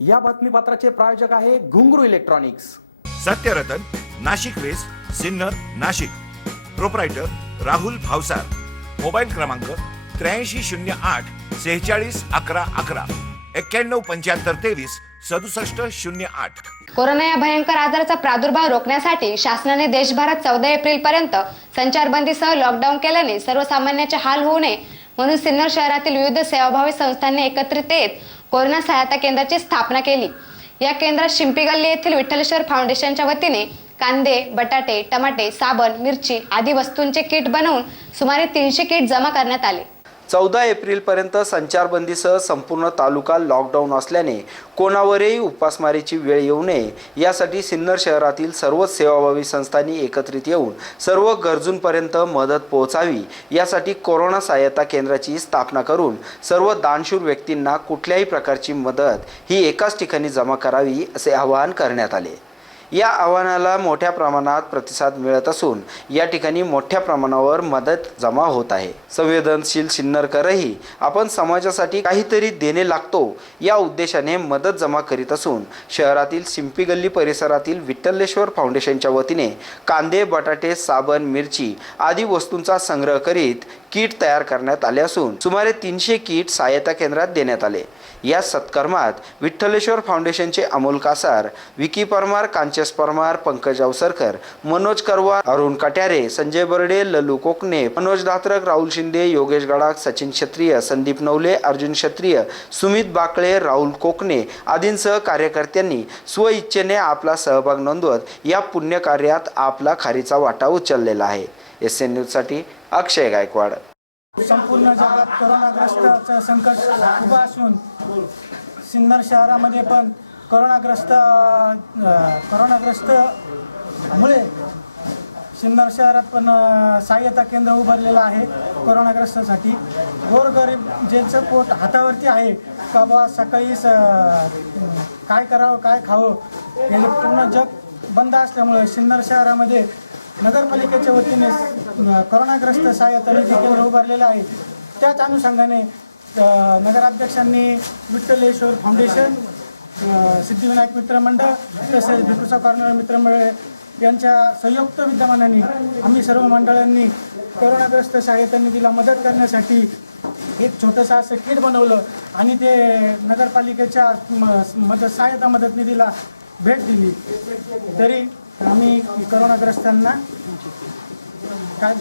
या बातमीपत्राचे प्रायोजक आहे Ghungroo electronics. Satyaratan Nashik west Sinnar Nashik. Proprietor Rahul Bhavsar. Mobile क्रमांक त्र्याऐंशी शून्य आठ सेहेचाळीस अकरा अकरा. एक्क्याण्णव पंच्याहत्तर तेवीस सदुसष्ट शून्य आठ. कोरोना या भयंकर आजाराचा प्रादुर्भाव रोखण्यासाठी शासनाने देशभरात चौदा एप्रिल पर्यंत संचारबंदीसह लॉकडाऊन केल्याने सर्वसामान्याचे हाल होऊ नये म्हणून सिन्नर शहरातील विविध सेवाभावी संस्थांनी एकत्रित येत कोरोना सहायता केंद्राची स्थापना केली. या केंद्रात शिंपी गल्ली येथील विठ्ठलेश्वर फाउंडेशनच्या वतीने कांदे बटाटे टमाटे साबण मिरची आदी वस्तूंचे किट बनवून सुमारे तीनशे किट जमा करण्यात आले. चौदा एप्रिलपर्यंत संचारबंदीसह संपूर्ण तालुका लॉकडाऊन असल्याने कोणावरही उपासमारीची वेळ येऊ नये. यासाठी सिन्नर शहरातील सर्वच सेवाभावी संस्थांनी एकत्रित येऊन सर्व गरजूंपर्यंत मदत पोहोचावी. यासाठी कोरोना सहाय्यता केंद्राची स्थापना करून सर्व दानशूर व्यक्तींना कुठल्याही प्रकारची मदत ही एकाच ठिकाणी जमा करावी असे आवाहन करण्यात आले. या आव्हानाला मोठ्या प्रमाणात प्रतिसाद मिळत असून या ठिकाणी मोठ्या प्रमाणावर मदत जमा होत आहे. संवेदनशील सिन्नरकरही आपण समाजासाठी काहीतरी देणे लागतो या उद्देशाने मदत जमा करीत असून शहरातील सिंपी गल्ली परिसरातील विठ्ठलेश्वर फाउंडेशनच्या वतीने कांदे बटाटे साबण मिरची आदी वस्तूंचा संग्रह करीत किट तयार करण्यात आले असून सुमारे तीनशे किट सहायता केंद्रात देण्यात आले. या सत्कर्मात विठ्ठलेश्वर फाउंडेशनचे अमोल कासार विकी परमार कांचस परमार पंकज अवसरकर मनोज करवार अरुण कट्यारे संजय बर्डे ललू कोकणे मनोज दात्रक राहुल शिंदे योगेश गडाख सचिन क्षत्रिय संदीप नवले अर्जुन क्षत्रिय सुमित बाकळे राहुल कोकणे आदींसह कार्यकर्त्यांनी स्वइच्छेने आपला सहभाग नोंदवत या पुण्यकार्यात आपला खारीचा वाटा उचललेला आहे. एस एन न्यूजसाठी अक्षय गायकवाड. संपूर्ण जगात करोनाग्रस्ताचं संकट उभं असून सिन्नर शहरामध्ये पण करोनाग्रस्त करोनाग्रस्तमुळे मुळे सिन्नर शहरात पण सहाय्यता केंद्र उभारलेलं आहे करोनाग्रस्तासाठी. गोरगरीब ज्यांचं पोट हातावरती आहे का बा सकाळी स काय करावं काय खावं हे पूर्ण जग बंद असल्यामुळे सिन्नर शहरामध्ये नगरपालिकेच्या वतीने करोनाग्रस्त सहाय्यता निधी केंद्र उभारलेलं आहे त्याच अनुषंगाने नगराध्यक्षांनी विठ्ठलेश्वर फाउंडेशन सिद्धिविनायक मित्रमंडळ तसेच भिकुसा कॉर्नर मित्रमंडळ यांच्या संयुक्त विद्यमानाने आम्ही सर्व मंडळांनी करोनाग्रस्त सहाय्यता निधीला मदत करण्यासाठी एक छोटंसं असं किट बनवलं आणि ते नगरपालिकेच्या म- मदत सहायता मदत निधीला भेट दिली. तरी आम्ही करोनाग्रस्तांना काय?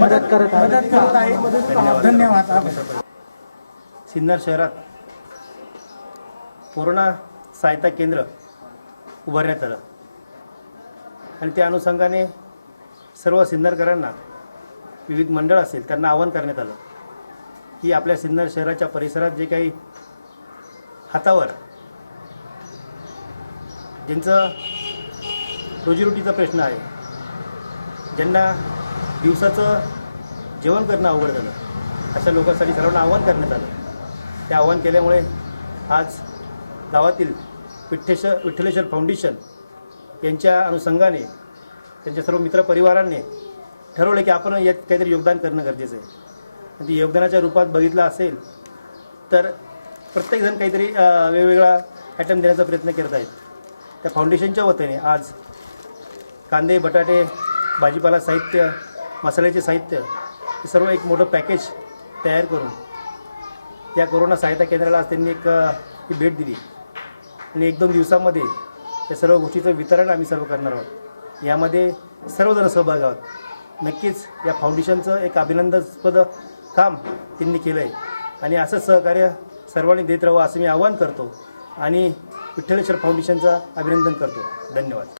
मदत करत मदत करत आहे. धन्यवाद. सिन्नर शहरात कोरोना सहायता केंद्र उभारण्यात आलं. आणि त्या अनुषंगाने सर्व सिन्नरकरांना विविध मंडळ असेल त्यांना आवाहन करण्यात आलं की आपल्या सिन्नर शहराच्या परिसरात जे काही हातावर ज्यांचं रोजीरोटीचा प्रश्न आहे ज्यांना दिवसाचं जेवण करणं अवघड झालं अशा लोकांसाठी सर्वांना आवाहन करण्यात आलं. ते आवाहन केल्यामुळे आज गावातील विठ्ठेश विठ्ठलेश्वर फाउंडेशन यांच्या अनुषंगाने त्यांच्या सर्व मित्रपरिवारांनी ठरवलं की आपण यात काहीतरी योगदान करणं गरजेचं आहे. ते योगदानाच्या रूपात बघितलं असेल तर प्रत्येकजण काहीतरी वेगवेगळा आयटम देण्याचा प्रयत्न करत आहेत. त्या फाउंडेशनच्या वतीने आज कांदे बटाटे भाजीपाला साहित्य मसाल्याचे साहित्य हे सर्व एक मोठं पॅकेज तयार करून या कोरोना सहायता केंद्राला आज त्यांनी एक भेट दिली. आणि एक दोन दिवसामध्ये या सर्व गोष्टीचं वितरण आम्ही सर्व करणार आहोत. यामध्ये सर्वजण सहभाग आहोत. नक्कीच या फाउंडेशनचं एक अभिनंदनस्पद काम त्यांनी केलं आहे आणि असंच सहकार्य सर्वांनी देत राहावं असं मी आवाहन करतो. आणि विठ्ठलेश्वर फाउंडेशनचा अभिनंदन करतो. धन्यवाद.